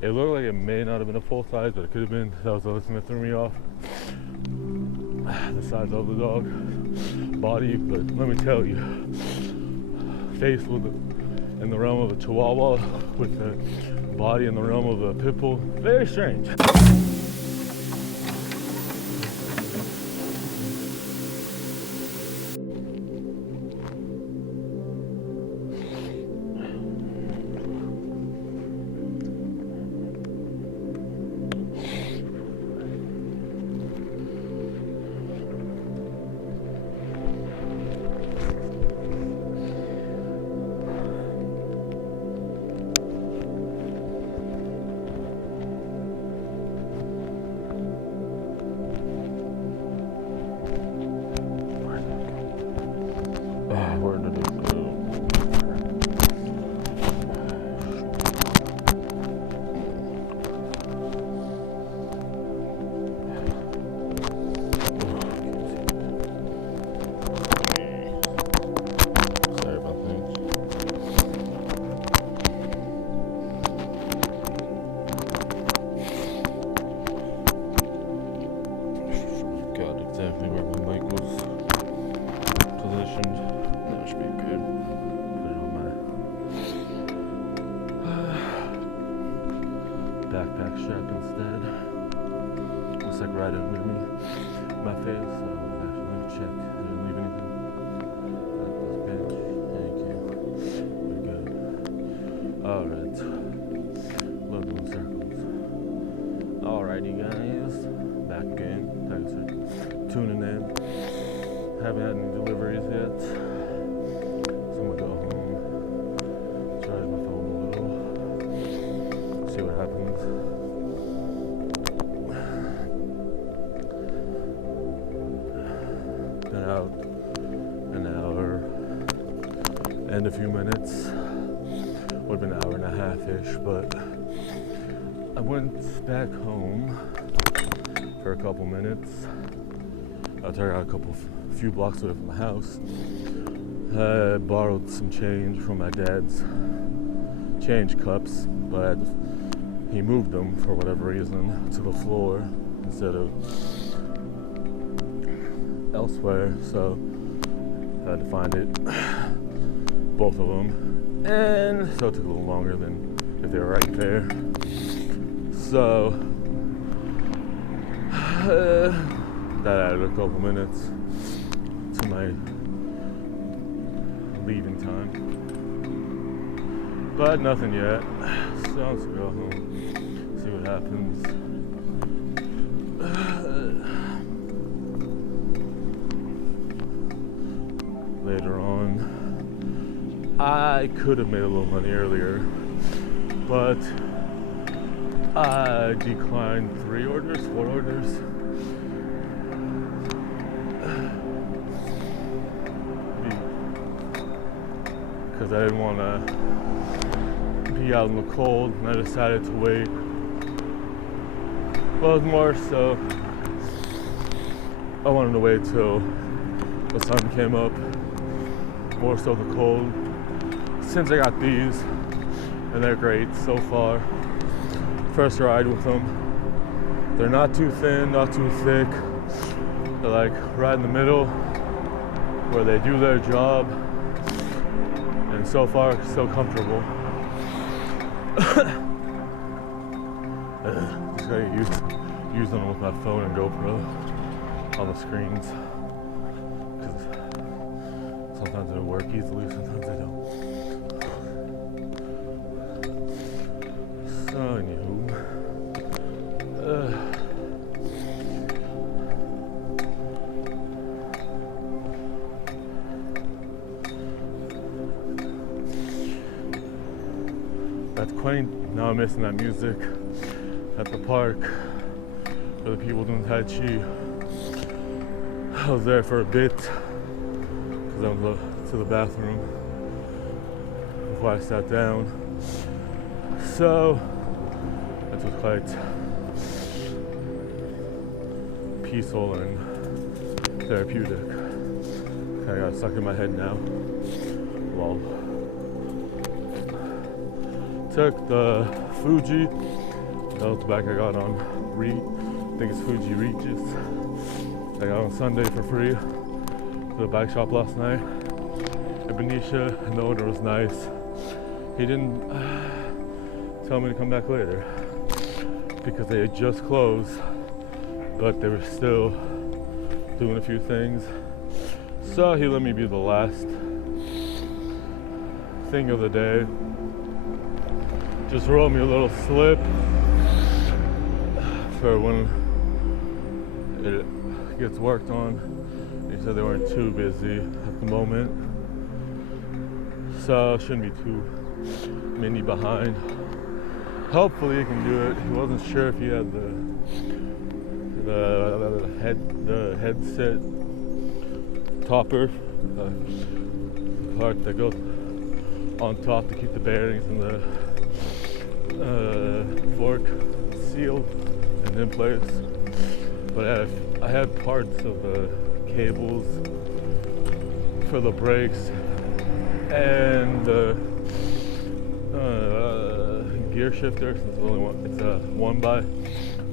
It looked like it may not have been a full size, but it could have been. That was the only thing that threw me off. The size of the dog body, but let me tell you, face with in the realm of a Chihuahua with the body in the realm of a pit bull, very strange. Where did it go? Sorry about that. Forgot exactly where my mic was positioned. That should be good. Put it on my backpack strap instead. Looks like right under me, my face. So actually, let me check. Didn't leave anything. That was good. Thank you. We're good. All right. Love those circles. All right, you guys. Back again. Thanks for tuning in. Haven't had any deliveries yet. So I'm gonna go home, charge my phone a little, see what happens. Been out an hour and a few minutes. Would have been an hour and a half-ish, but I went back home for a couple minutes. After I got a few blocks away from the house. I borrowed some change from my dad's change cups, but he moved them for whatever reason to the floor instead of elsewhere, so I had to find it, both of them, and so it took a little longer than if they were right there. So that added a couple minutes to my leaving time, but nothing yet. So let's go home, see what happens. Later on, I could have made a little money earlier, but I declined 4 orders. Because I didn't want to be out in the cold, and I decided to wait. Well, it was more so I wanted to wait till the sun came up, more so the cold. Since I got these, and they're great so far. First ride with them. They're not too thin, not too thick. They're like right in the middle, where they do their job. And so far, so comfortable. Just gotta use them with my phone and GoPro on the screens. Because sometimes they work easily, sometimes they don't. So, anywho. That's quaint. Now I'm missing that music at the park for the people doing Tai Chi. I was there for a bit because I went to the bathroom before I sat down. So it was quite peaceful and therapeutic. I got stuck in my head now. Lol. Took the Fuji That was the bike I got on I think it's Fuji Reaches. I got on Sunday for free to the bike shop last night. At Benicia, and the owner was nice. He didn't tell me to come back later because they had just closed, but they were still doing a few things. So he let me be the last thing of the day. Just wrote me a little slip for when it gets worked on. He said they weren't too busy at the moment, so shouldn't be too many behind. Hopefully he can do it. He wasn't sure if he had the headset topper, the part that goes on top to keep the bearings and the fork sealed and in place. But I had parts of the cables for the brakes and the gear shifter, since it's only one. It's a 1x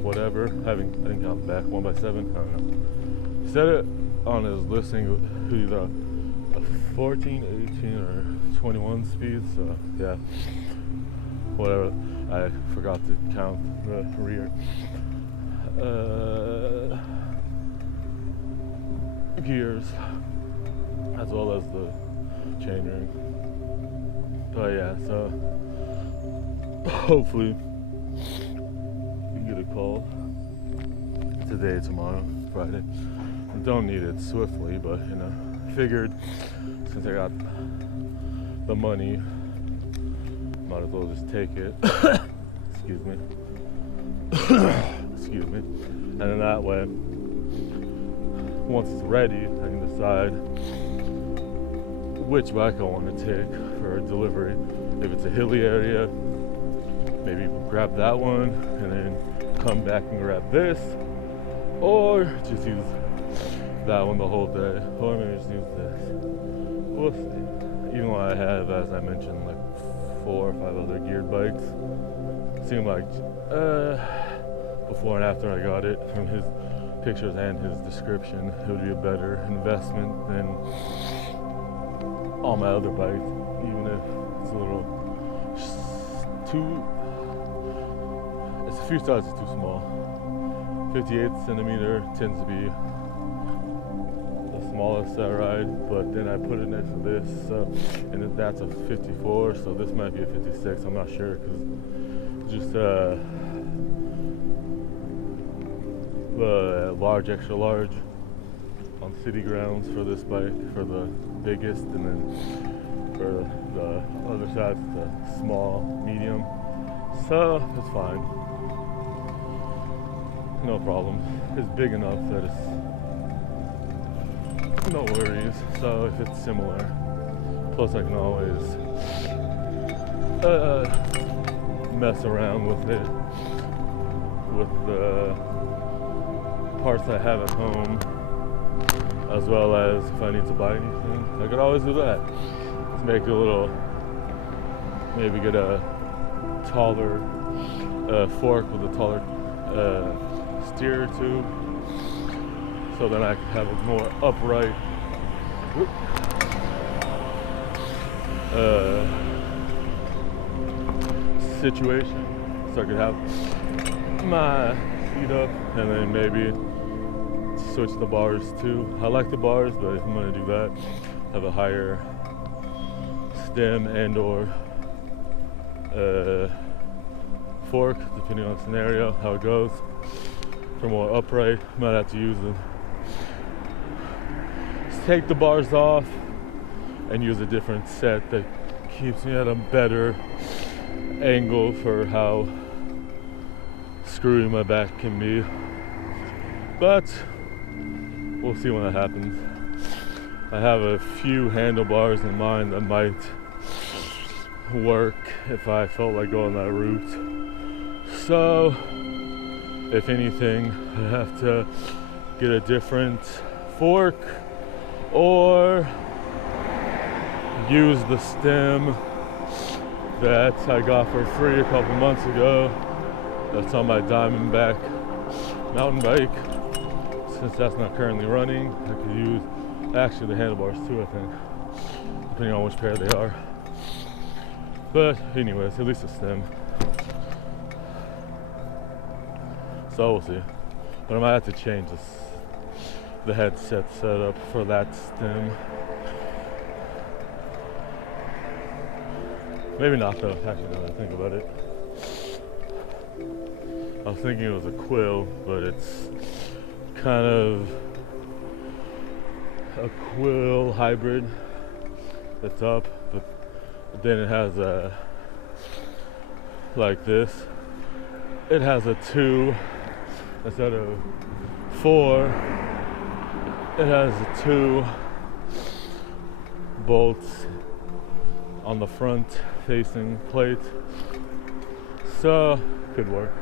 whatever. I didn't count the back. 1x7. I don't know. He said it on his listing either a 14, 18, or 21 speed. So yeah, whatever. I forgot to count the rear. Gears, as well as the chainring. But yeah, so hopefully we get a call today, tomorrow, Friday. I don't need it swiftly, but figured since I got the money, might as well just take it. Excuse me. Excuse me. And in that way, once it's ready, I can decide which bike I want to take for delivery. If it's a hilly area, maybe grab that one and then come back and grab this, or just use that one the whole day, or maybe just use this. We'll see. Even though I have, as I mentioned, like 4 or 5 other geared bikes, seemed like before and after I got it, from his pictures and his description, it would be a better investment than all my other bikes, even if it's a little it's a few sizes too small. 58 centimeter tends to be the smallest I ride, but then I put it next to this, and that's a 54, so this might be a 56, I'm not sure, because just the large, extra large on city grounds for this bike, for the biggest, and then for the other side, the small, medium. So it's fine, no problem. It's big enough that it's no worries. So if it's similar, plus I can always mess around with it with the parts I have at home, as well as if I need to buy anything, I could always do that. Let's make it a little, maybe get a taller fork with a taller steer tube, so then I could have a more upright situation, so I could have my feet up and then maybe switch the bars too. I like the bars, but if I'm going to do that, have a higher stem and or fork, depending on the scenario, how it goes. For more upright, might have to use take the bars off and use a different set that keeps me at a better angle for how screwy my back can be. But we'll see when that happens. I have a few handlebars in mind that might work if I felt like going that route. So, if anything, I have to get a different fork or use the stem that I got for free a couple months ago that's on my Diamondback mountain bike. Since that's not currently running, I could use actually the handlebars too, I think, depending on which pair they are. But anyways, at least a stem. So we'll see. But I might have to change the headset setup for that stem. Maybe not though, actually now that I think about it. I was thinking it was a quill, but it's kind of a quill hybrid that's up, but then it has a, like this, it has a 2 instead of 4. It has 2 bolts on the front facing plate, so could work.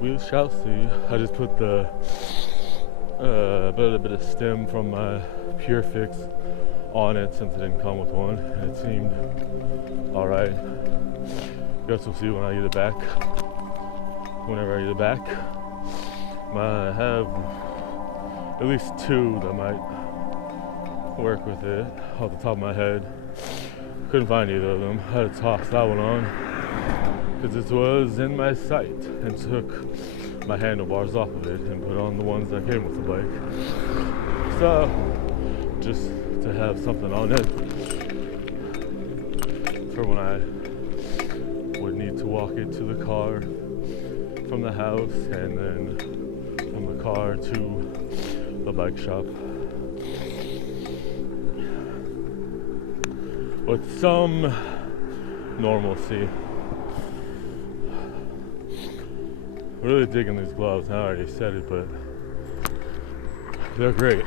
We shall see. I just put the bit of stem from my Pure Fix on it since it didn't come with one, and it seemed alright. Guess we'll see when I get it back. Whenever I get it back, I have at least 2 that might work with it off the top of my head. Couldn't find either of them. I had to toss that one on because it was in my sight, and took my handlebars off of it and put on the ones that came with the bike. So just to have something on it for when I would need to walk it to the car from the house, and then from the car to the bike shop. With some normalcy. Really digging these gloves. I already said it, but they're great.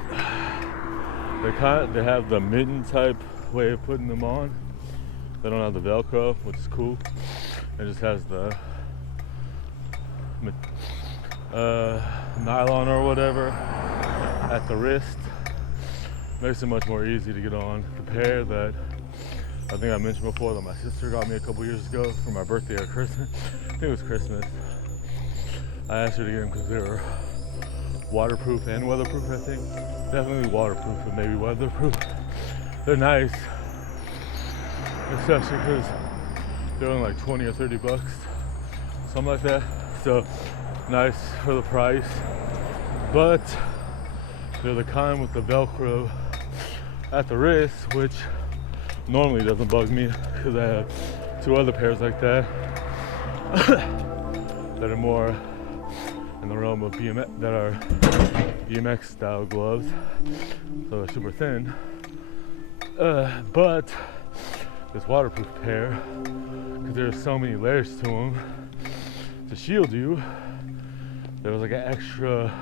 They have the mitten type way of putting them on. They don't have the Velcro, which is cool. It just has the nylon or whatever at the wrist. Makes it much more easy to get on. The pair that I think I mentioned before that my sister got me a couple years ago for my birthday or Christmas. I think it was Christmas. I asked her to get them because they were waterproof and weatherproof, I think. Definitely waterproof, but maybe weatherproof. They're nice, especially because they're only like 20 or 30 bucks, something like that. So nice for the price, but they're the kind with the Velcro at the wrist, which normally doesn't bug me because I have 2 other pairs like that that are more in the realm of BMX, that are BMX style gloves, so they're super thin. But this waterproof pair, because there's so many layers to them to shield you, there was like an extra,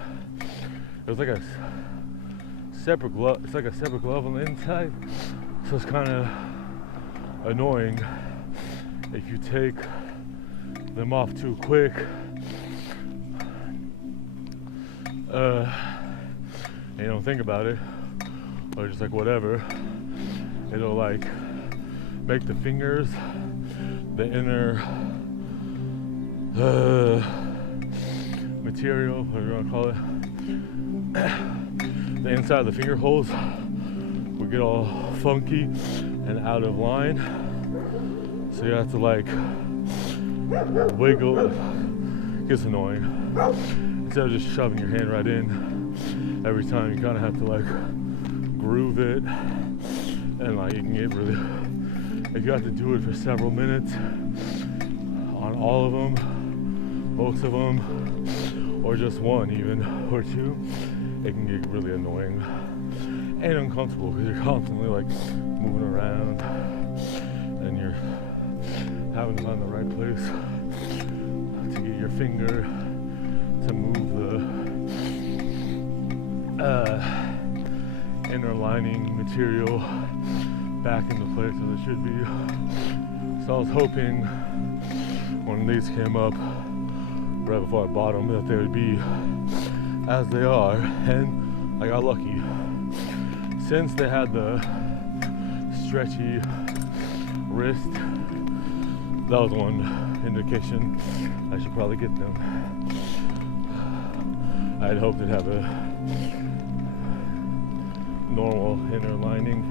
it was like a separate glove. It's like a separate glove on the inside, so it's kind of annoying if you take them off too quick. And you don't think about it, or just like whatever, it'll like make the fingers, the inner material, whatever you want to call it, the inside of the finger holes will get all funky and out of line, so you have to like wiggle. It gets annoying. Instead of just shoving your hand right in every time, you kind of have to like groove it, and like you can get really, if you have to do it for several minutes on all of them, most of them, or just one even, or 2, it can get really annoying and uncomfortable because you're constantly like moving around and you're having to find the right place to get your finger to move the inner lining material back into place as it should be. So I was hoping when these came up right before I bought them that they would be as they are, and I got lucky. Since they had the stretchy wrist that was one indication I should probably get them. I had hoped it'd have a normal inner lining,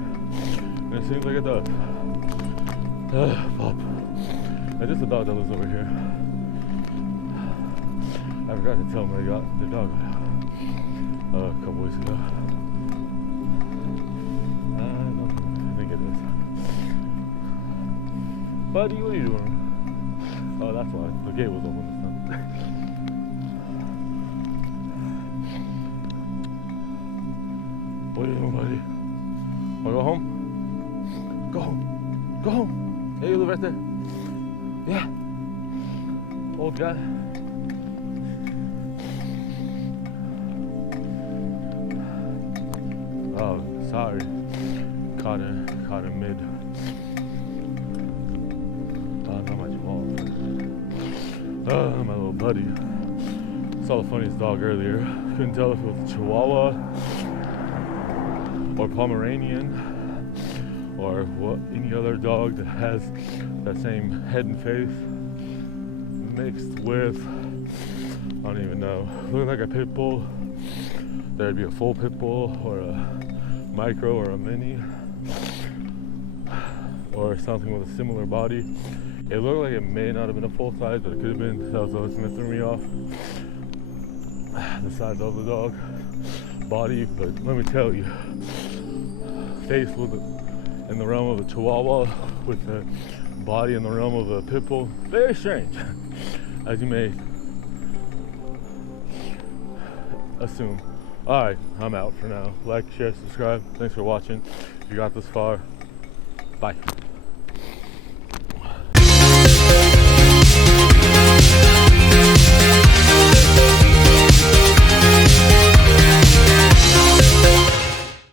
and it seems like it does. Pop. That's just a dog that lives over here. I forgot to tell him I got the dog a couple weeks ago. I think it is. Buddy, what are you doing? Oh, that's why the gate was open this time. What are you doing, buddy? Wanna go home? Go home. Go home. Hey, you live right there. Yeah. Old guy. Oh, sorry. Caught him mid. Oh, not much fault. Oh, my little buddy. Saw the funniest dog earlier. Couldn't tell if it was a Chihuahua or Pomeranian or what any other dog that has that same head and face mixed with, I don't even know, looking like a pit bull. There'd be a full pit bull or a micro or a mini or something with a similar body. It looked like it may not have been a full size, but it could have been. That was the only thing that threw me off. The size of the dog, body, but let me tell you, face with in the realm of a Chihuahua with the body in the realm of a pit bull. Very strange, as you may assume. Alright, I'm out for now. Like, share, subscribe. Thanks for watching. If you got this far, bye.